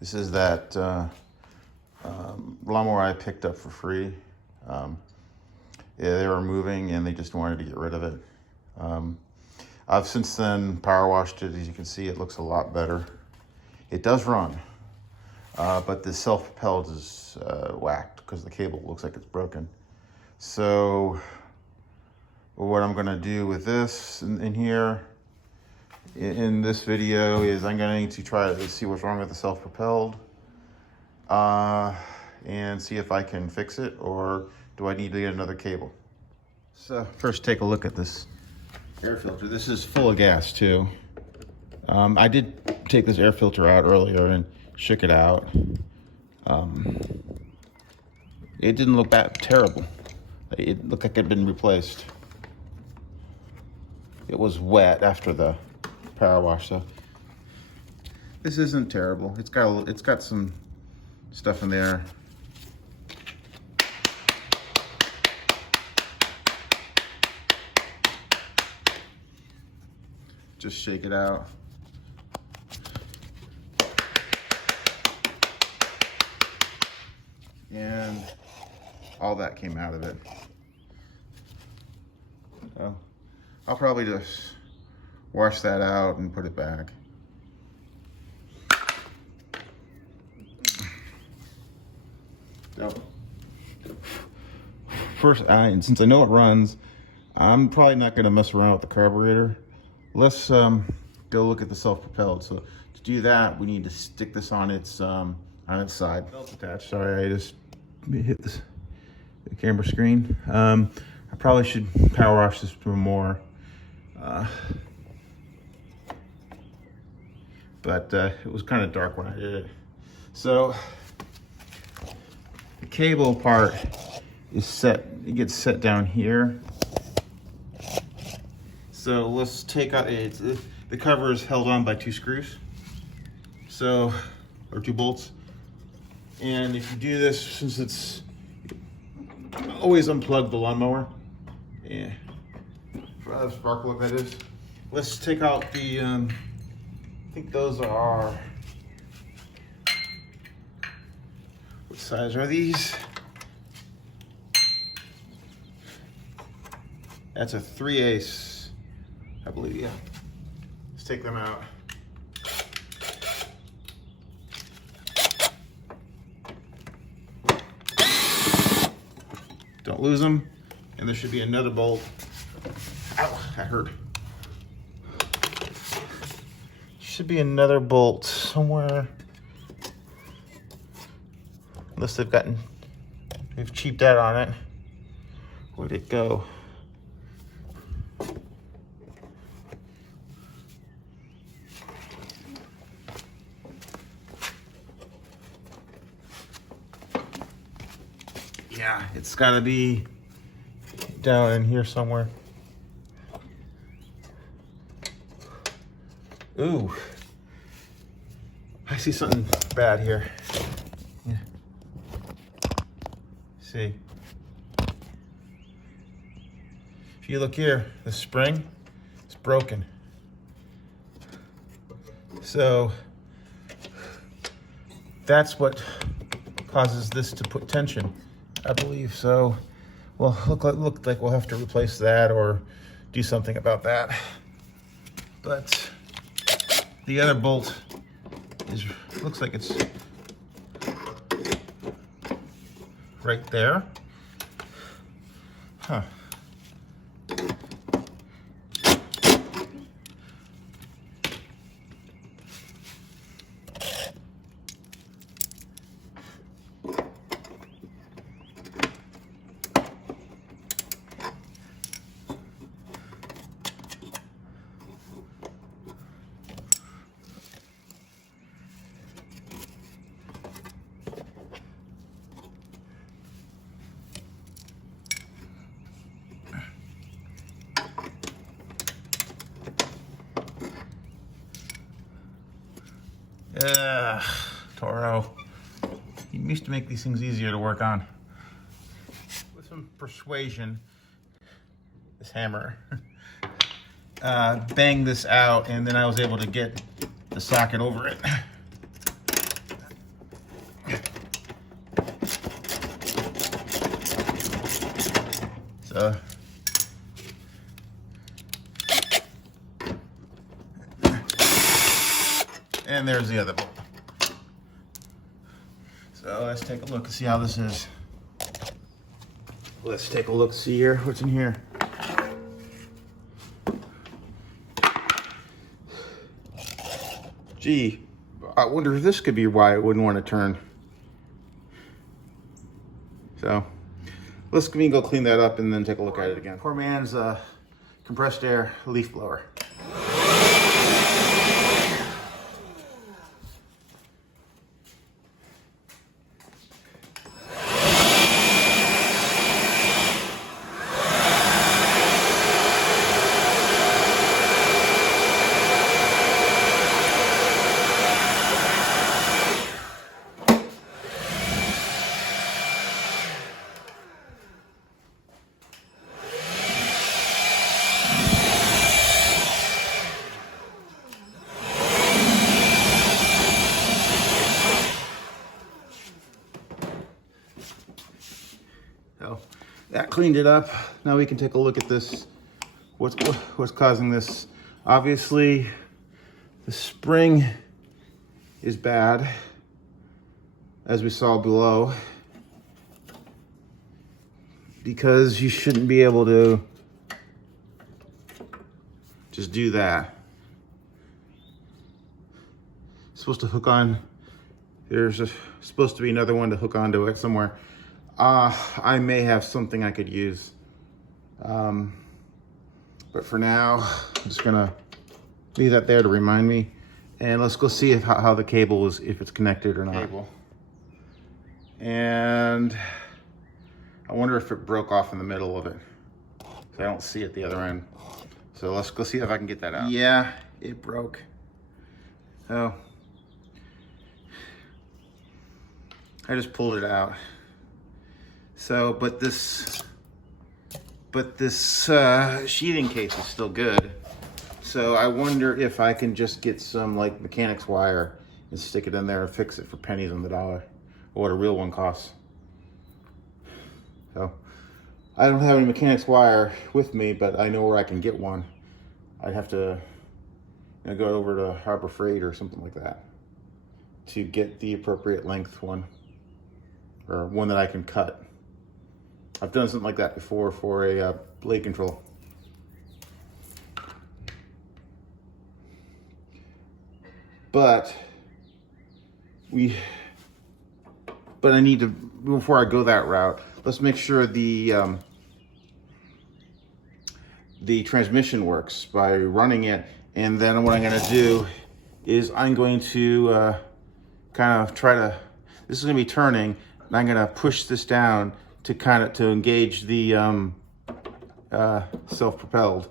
This is that lawnmower I picked up for free. Yeah, they were moving and they just wanted to get rid of it. I've since then power washed it. As you can see, it looks a lot better. It does run, but the self-propelled is whacked because the cable looks like it's broken. So what I'm gonna do with this in here, in this video, is I'm going to try to see what's wrong with the self-propelled and see if I can fix it, or do I need to get another cable. So first, take a look at this air filter. This is full of gas too. I did take this air filter out earlier and shook it out. It didn't look that terrible. It looked like it had been replaced. It was wet after the power wash, so this isn't terrible. It's got some stuff in there. Just shake it out. And all that came out of it. So I'll probably just wash that out and put it back. So first, since I know it runs, I'm probably not going to mess around with the carburetor. Let's go look at the self-propelled. So to do that, we need to stick this on its side. Belt attached. Sorry, I just hit the camera screen. I probably should power wash this more. But it was kind of dark when I did it. So the cable part is set, it gets set down here. So let's take out, the cover is held on by 2 screws. So, or 2 bolts. And if you do this, since it's, always unplug the lawnmower. Yeah, for the spark plug that is. Let's take out the, I think those are, what size are these? That's a 3/8, I believe, yeah. Let's take them out. Don't lose them. And there should be another bolt. Ow, that hurt. Should be another bolt somewhere. Unless they've cheaped out on it. Where'd it go? Yeah, it's gotta be down in here somewhere. Ooh, I see something bad here. Yeah. See, if you look here, the spring is broken. So that's what causes this to put tension, I believe. So, well, look like we'll have to replace that or do something about that. But the other bolt looks like it's right there. Huh. Toro. You used to make these things easier to work on. With some persuasion, this hammer, banged this out, and then I was able to get the socket over it. And there's the other bolt. So let's take a look and see how this is. Let's take a look, see here, what's in here. Gee, I wonder if this could be why it wouldn't want to turn. So let's go clean that up and then take a look at it again. Poor man's compressed air leaf blower. So that cleaned it up. Now we can take a look at this. What's causing this? Obviously, the spring is bad, as we saw below, because you shouldn't be able to just do that. It's supposed to hook on. There's supposed to be another one to hook onto it somewhere. I may have something I could use. But for now, I'm just gonna leave that there to remind me. And let's go see how the cable is, if it's connected or not. And I wonder if it broke off in the middle of it. So I don't see it the other end. So let's go see if I can get that out. Yeah, it broke. So I just pulled it out. So, but this sheathing case is still good. So I wonder if I can just get some like mechanics wire and stick it in there and fix it for pennies on the dollar, or what a real one costs. So I don't have any mechanics wire with me, but I know where I can get one. I'd have to go over to Harbor Freight or something like that to get the appropriate length one, or one that I can cut. I've done something like that before for a blade control. But I need to, before I go that route, let's make sure the transmission works by running it. And then what I'm going to do is I'm going to kind of try to, this is going to be turning, and I'm going to push this down to engage the self-propelled.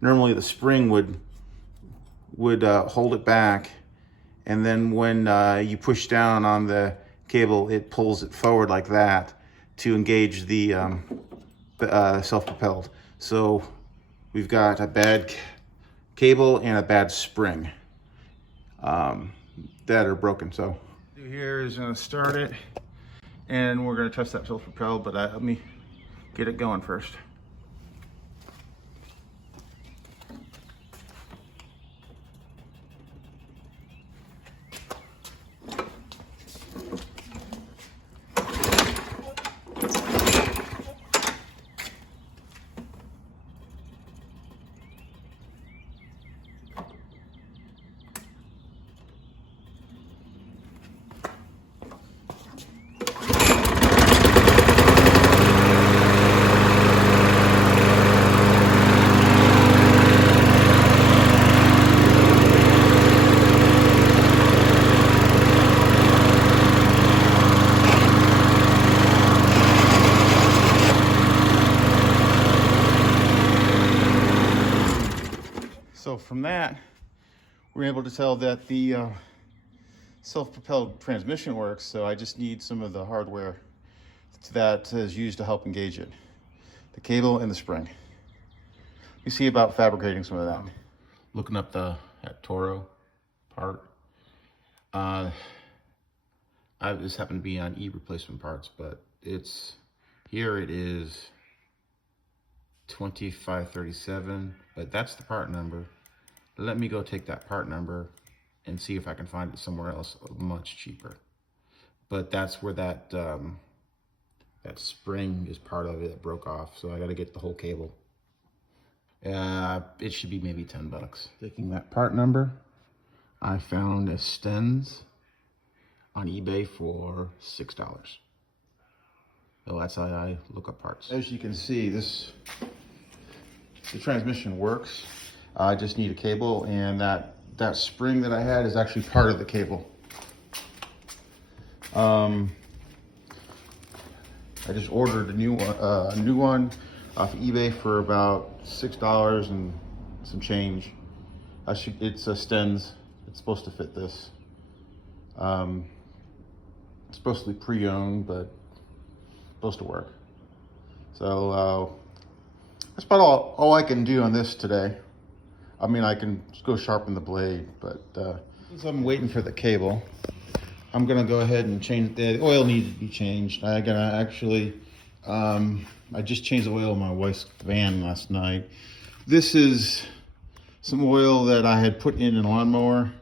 Normally the spring would hold it back, and then when you push down on the cable, it pulls it forward like that to engage the self-propelled. So we've got a bad cable and a bad spring that are broken. So here is going to start it, and we're going to test that self-propelled, but let me get it going first. So from that, we're able to tell that the self-propelled transmission works. So I just need some of the hardware that is used to help engage it. The cable and the spring. You see about fabricating some of that. Looking up that Toro part. I just happen to be on e-replacement parts, but here it is 2537, but that's the part number. let me go take that part number and see if I can find it somewhere else much cheaper. But that's where that that spring is part of it that broke off. So I got to get the whole cable. It should be maybe 10 bucks. Taking that part number, I found a Stens on eBay for $6. So that's how I look up parts. As you can see, the transmission works. I just need a cable, and that spring that I had is actually part of the cable. I just ordered a new one off of eBay for about $6 and some change. It's a Stens. It's supposed to fit this. It's supposed to be pre-owned, but supposed to work. So that's about all I can do on this today. I mean, I can just go sharpen the blade, but as I'm waiting for the cable, I'm gonna go ahead and change. The oil needs to be changed. I'm gonna actually, I just changed the oil in my wife's van last night. This is some oil that I had put in a lawnmower,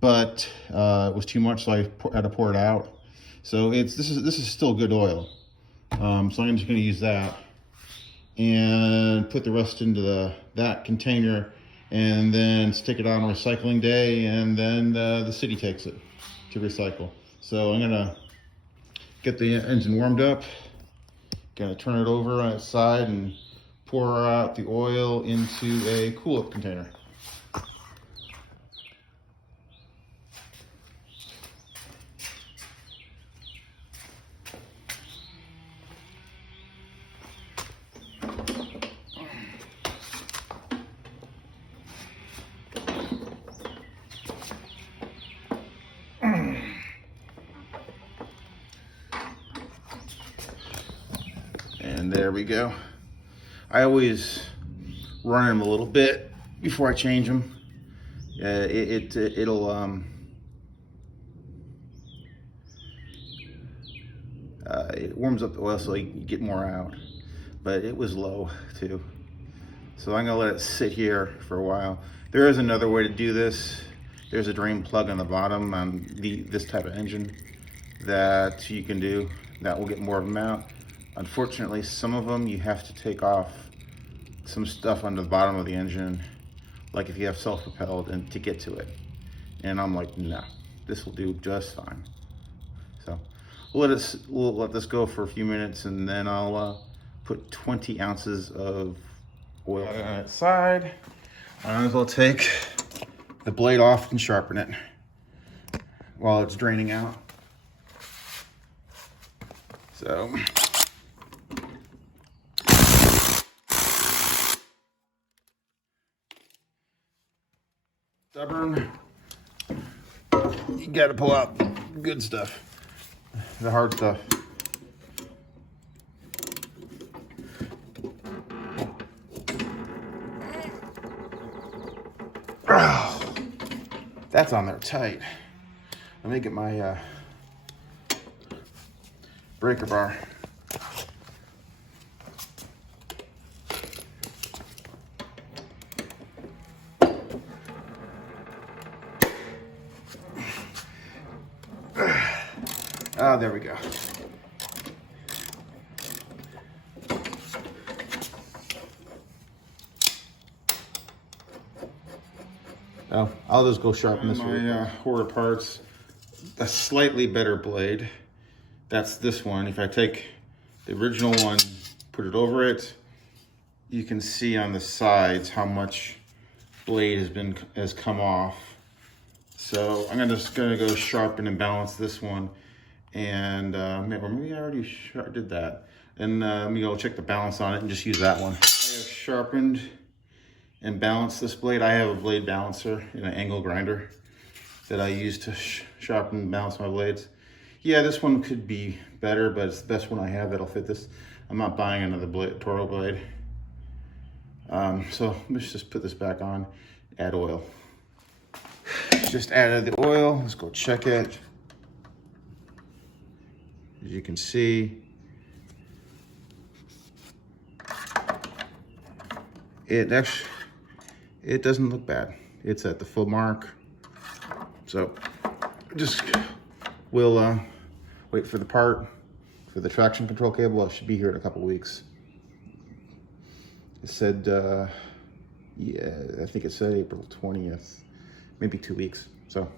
but it was too much, so I had to pour it out. So this is still good oil. So I'm just gonna use that and put the rest into that container, and then stick it out on recycling day, and then the city takes it to recycle. So I'm gonna get the engine warmed up, gonna turn it over on its side and pour out the oil into a cool-up container. And there we go. I always run them a little bit before I change them. It warms up the oil so you get more out, but it was low too. So I'm gonna let it sit here for a while. There is another way to do this. There's a drain plug on the bottom on this type of engine that you can do that will get more of them out. Unfortunately, some of them you have to take off some stuff on the bottom of the engine, like if you have self-propelled, and to get to it. And I'm like, no, this will do just fine. So we'll let this go for a few minutes, and then I'll put 20 ounces of oil on its side. I might as well take the blade off and sharpen it while it's draining out. So stubborn, you gotta pull out the good stuff, the hard stuff. Oh, that's on there tight. Let me get my breaker bar. Oh, there we go. Oh, I'll just go sharpen this. My Horror Parts, a slightly better blade. That's this one. If I take the original one, put it over it, you can see on the sides how much blade has come off. So I'm just gonna go sharpen and balance this one. And maybe I already did that. And let me go check the balance on it and just use that one. I have sharpened and balanced this blade. I have a blade balancer and an angle grinder that I use to sharpen and balance my blades. Yeah, this one could be better, but it's the best one I have that'll fit this. I'm not buying another Toro blade. So let's just put this back on, add oil. Just added the oil, let's go check it. As you can see, it it doesn't look bad. It's at the full mark. So just we'll wait for the part for the traction control cable. It should be here in a couple weeks. It said, yeah, I think it said April 20th, maybe 2 weeks. So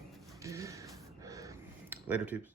later, tubes.